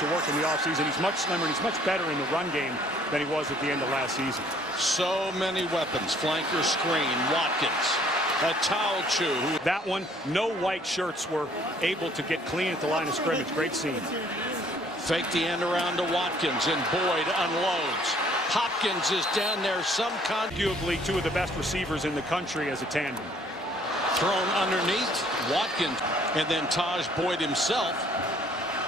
to work in the offseason. He's much slimmer, and he's much better in the run game than he was at the end of last season. So many weapons. Flanker screen. Watkins. A towel chew. That one, no white shirts were able to get clean at the line of scrimmage. Great scene. Fake the end around to Watkins, and Boyd unloads. Hopkins is down there. Arguably two of the best receivers in the country as a tandem. Thrown underneath. Watkins. And then Taj Boyd himself,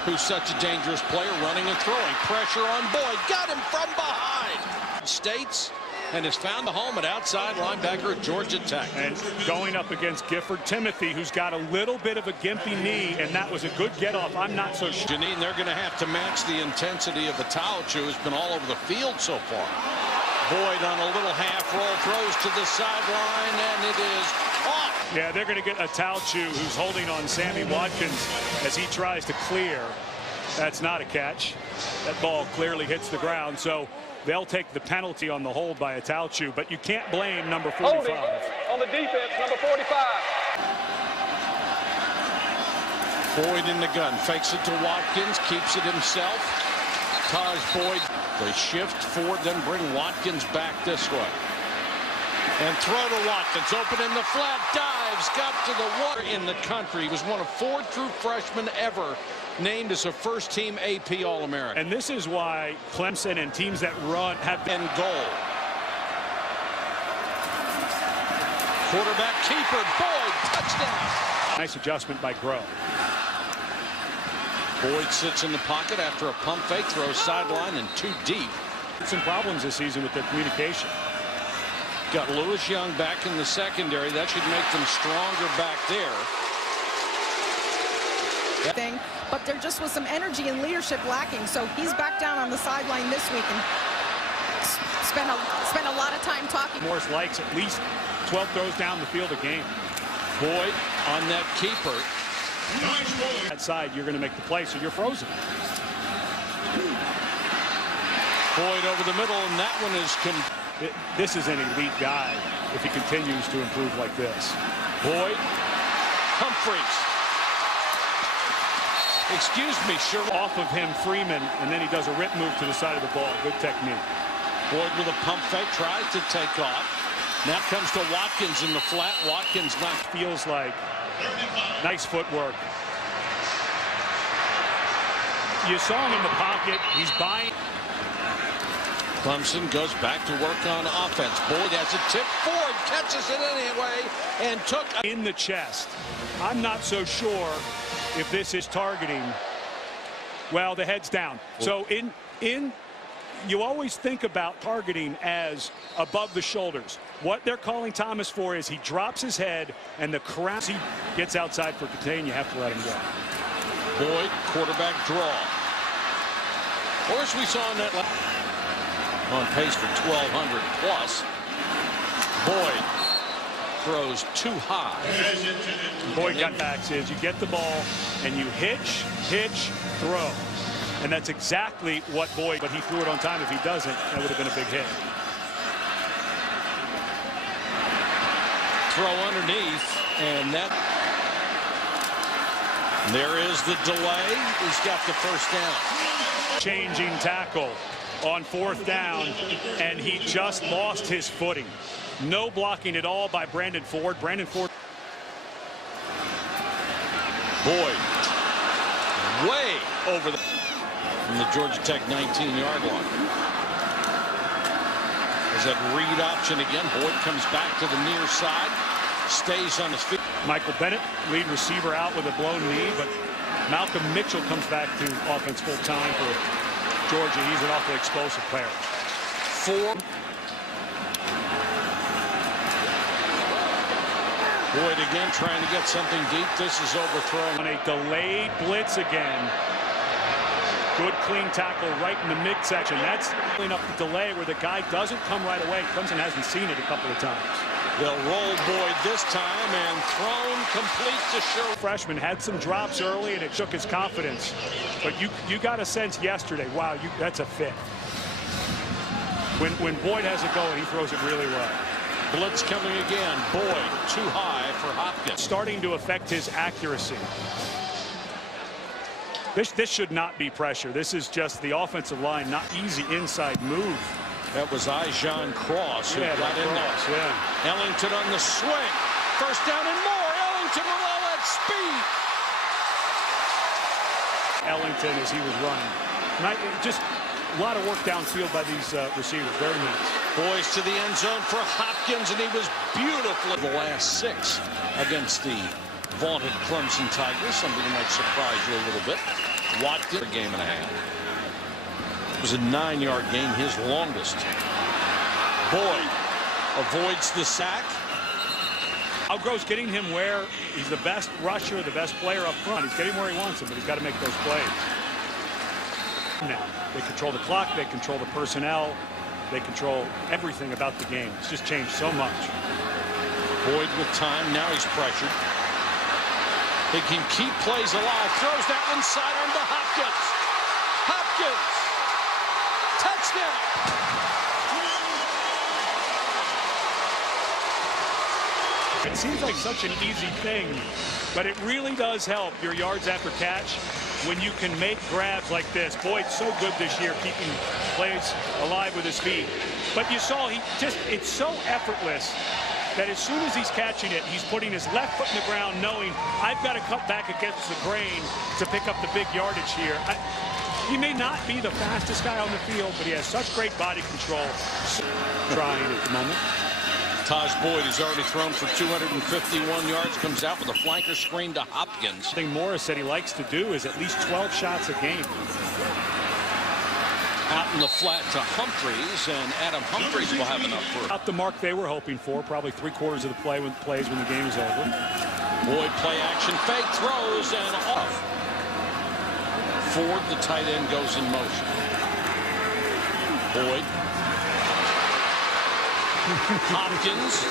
who's such a dangerous player, running and throwing. Pressure on Boyd. Got him from behind. States. And has found the home at outside linebacker at Georgia Tech. And going up against Gifford Timothy, who's got a little bit of a gimpy knee, and that was a good get-off. I'm not so sure. Janine, they're going to have to match the intensity of the towel chew. Has been all over the field so far. Boyd on a little half roll, throws to the sideline, and it is off. Yeah, they're going to get a towel chew who's holding on Sammy Watkins as he tries to clear. That's not a catch. That ball clearly hits the ground, so they'll take the penalty on the hold by a towel chew, but you can't blame number 45. Holding on the defense, number 45. Boyd in the gun, fakes it to Watkins, keeps it himself. Taj Boyd, they shift forward, then bring Watkins back this way. And throw to Watkins, open in the flat, dives, got to the water in the country. He was one of 4 true freshmen ever named as a first-team AP All-American. And this is why Clemson and teams that run have been goal. Quarterback keeper, Boyd, touchdown. Nice adjustment by Groh. Boyd sits in the pocket after a pump fake, throws sideline and too deep. Some problems this season with their communication. Got Lewis Young back in the secondary. That should make them stronger back there. Thing, but there just was some energy and leadership lacking, so he's back down on the sideline this week and spent a lot of time talking. Morris likes at least 12 throws down the field a game. Boyd on that keeper. That side, you're going to make the play, so you're frozen. Boyd over the middle, and that one is this is an elite guy if he continues to improve like this. Boyd, Humphreys. Excuse me, sure. Off of him, Freeman, and then he does a rip move to the side of the ball. Good technique. Boyd with a pump fake, tries to take off. Now comes to Watkins in the flat. Watkins not. Feels like nice footwork. You saw him in the pocket. He's buying. Clemson goes back to work on offense. Boyd has a tip forward, catches it anyway, and took in the chest. I'm not so sure if this is targeting. Well, the head's down. So you always think about targeting as above the shoulders. What they're calling Thomas for is he drops his head and the crowd, he gets outside for contain. You have to let him go. Boyd, quarterback draw. Of course, we saw in that on pace for 1,200 plus. Boyd throws too high. Boyd got backs is you get the ball and you hitch, throw. And that's exactly what Boyd, but he threw it on time. If he doesn't, that would have been a big hit. Throw underneath, and that. There is the delay. He's got the first down. Changing tackle on 4th down, and he just lost his footing. No blocking at all by Brandon Ford. Brandon Ford. Boyd way over from the Georgia Tech 19-yard line. There's that read option again. Boyd comes back to the near side, stays on his feet. Michael Bennett, lead receiver, out with a blown knee, but Malcolm Mitchell comes back to offense full time for Georgia. He's an awfully explosive player. 4. Boyd again trying to get something deep. This is overthrown. On a delayed blitz again. Good clean tackle right in the midsection. That's clean up the delay where the guy doesn't come right away. Clemson hasn't seen it a couple of times. They'll roll Boyd this time and thrown complete to Sherwood. Freshman had some drops early and it shook his confidence. But you got a sense yesterday, wow, that's a fit. When Boyd has it going, he throws it really well. Blitz coming again. Boyd too high for Hopkins. Starting to affect his accuracy. This should not be pressure. This is just the offensive line, not easy inside move. That was Ijan Cross who got in there. Yeah. Ellington on the swing. First down and more. Ellington with all that speed. Ellington as he was running. Just a lot of work downfield by these receivers. Very nice. Boys to the end zone for Hopkins, and he was beautiful the last 6 against the vaunted Clemson Tigers. Something that might surprise you a little bit. Watkins, a game and a half. It was a 9-yard gain, his longest. Boyd avoids the sack. Algro's getting him where he's the best rusher, the best player up front. He's getting where he wants him, but he's got to make those plays. Now, they control the clock, they control the personnel, they control everything about the game. It's just changed so much. Boyd with time, now he's pressured. He can keep plays alive, throws that one sidearm to Hopkins. Hopkins, touchdown. It seems like such an easy thing, but it really does help your yards after catch when you can make grabs like this. Boyd's so good this year keeping plays alive with his feet. But you saw it's so effortless that as soon as he's catching it, he's putting his left foot in the ground knowing I've got to cut back against the grain to pick up the big yardage here. He may not be the fastest guy on the field, but he has such great body control. Trying at the moment. Taj Boyd has already thrown for 251 yards, comes out with a flanker screen to Hopkins. The thing Morris said he likes to do is at least 12 shots a game. Out in the flat to Humphreys, and Adam Humphreys will have enough for Not the mark they were hoping for, probably 3/4 of the plays when the game is over. Boyd play action, fake throws, and off. Ford, the tight end, goes in motion. Boyd. Hopkins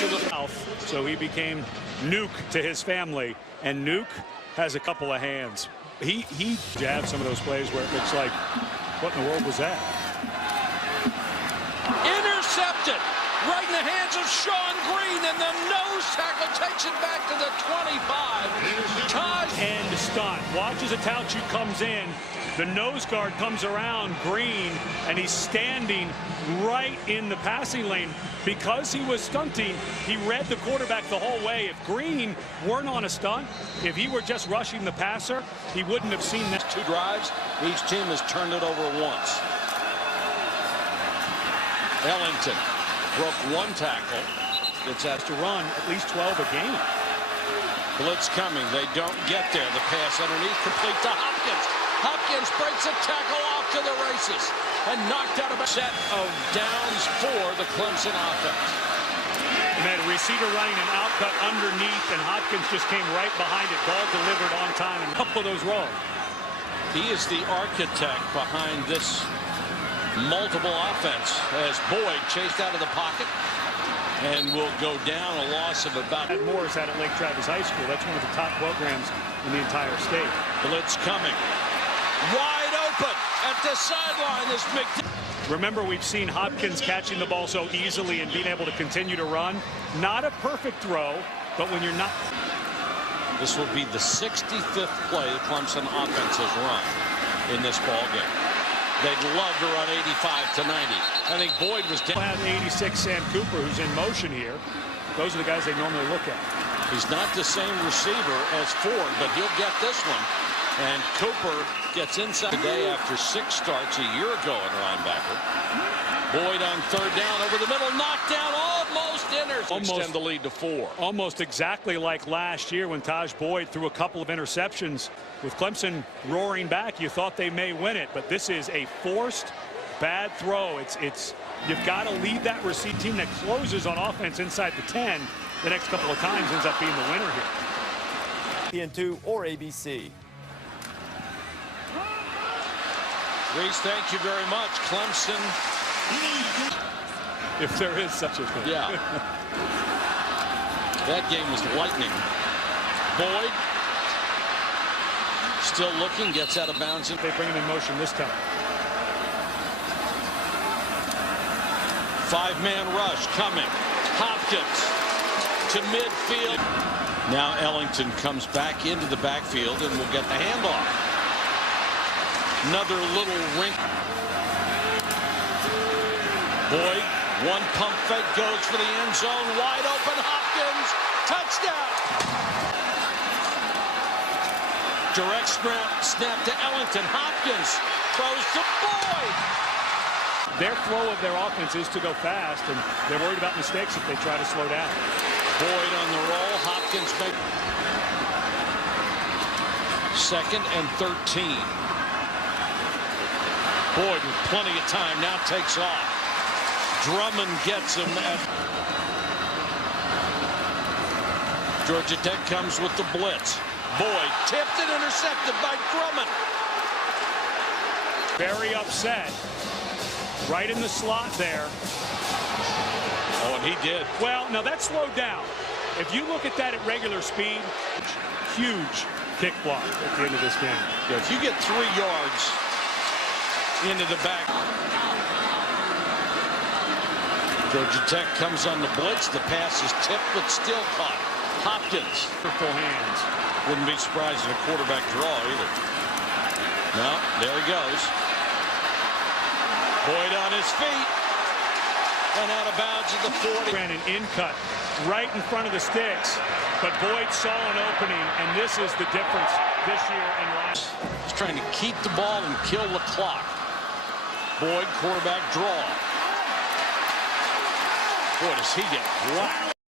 to the mouth, so he became Nuke to his family, and Nuke has a couple of hands. He jabs some of those plays where it looks like, what in the world was that? Intercepted right in the hands of Sean Green, and the nose tackle takes it back to the 25. Taj and stunt. Watch as Atauchi comes in. The nose guard comes around Green, and he's standing right in the passing lane. Because he was stunting, he read the quarterback the whole way. If Green weren't on a stunt, if he were just rushing the passer, he wouldn't have seen that. 2 drives, each team has turned it over once. Ellington broke 1 tackle. It's has to run at least 12 a game. Blitz coming. They don't get there. The pass underneath, complete to Hopkins. Hopkins breaks a tackle off to the races and knocked out a set of downs for the Clemson offense. And that receiver running an outcut underneath, and Hopkins just came right behind it. Ball delivered on time, and a couple of those rolls. He is the architect behind this multiple offense as Boyd chased out of the pocket and will go down a loss of about. Morris out at Lake Travis High School. That's one of the top programs in the entire state. Blitz coming. Wide open at the sideline is McDaniel. Remember, we've seen Hopkins catching the ball so easily and being able to continue to run. Not a perfect throw, but when you're not. This will be the 65th play the Clemson offense has run in this ball game. They'd love to run 85 to 90. I think Boyd was down. Have 86 Sam Cooper, who's in motion here. Those are the guys they normally look at. He's not the same receiver as Ford, but he'll get this one. And Cooper gets inside today after 6 starts a year ago at linebacker. Boyd on 3rd down over the middle, knocked down, almost extend the lead to 4. Almost exactly like last year when Taj Boyd threw a couple of interceptions. With Clemson roaring back, you thought they may win it, but this is a forced bad throw. You've got to lead that receive team that closes on offense inside the 10 the next couple of times ends up being the winner here. PN2 or ABC. Reese, thank you very much. Clemson. If there is such a thing. Yeah. That game was lightning. Boyd still looking, gets out of bounds. They bring him in motion this time. 5-man rush coming. Hopkins to midfield. Now Ellington comes back into the backfield and will get the handoff. Another little rink. Boyd, one pump fake goes for the end zone. Wide open, Hopkins. Touchdown. Direct snap to Ellington. Hopkins throws to Boyd. Their flow of their offense is to go fast, and they're worried about mistakes if they try to slow down. Boyd on the roll. Hopkins makes 2nd and 13. Boyd with plenty of time now takes off. Drummond gets him at Georgia Tech comes with the blitz. Boyd tipped and intercepted by Drummond. Very upset. Right in the slot there. Oh, and he did. Well, now that slowed down. If you look at that at regular speed, huge kick block at the end of this game. Yeah, if you get 3 yards into the back. Georgia Tech comes on the blitz. The pass is tipped, but still caught. Hopkins. Full hands. Wouldn't be surprised in a quarterback draw either. No, there he goes. Boyd on his feet. And out of bounds at the 40. Ran an in cut right in front of the sticks. But Boyd saw an opening, and this is the difference this year and last. He's trying to keep the ball and kill the clock. Boyd, quarterback draw. Boy, does he get whacked.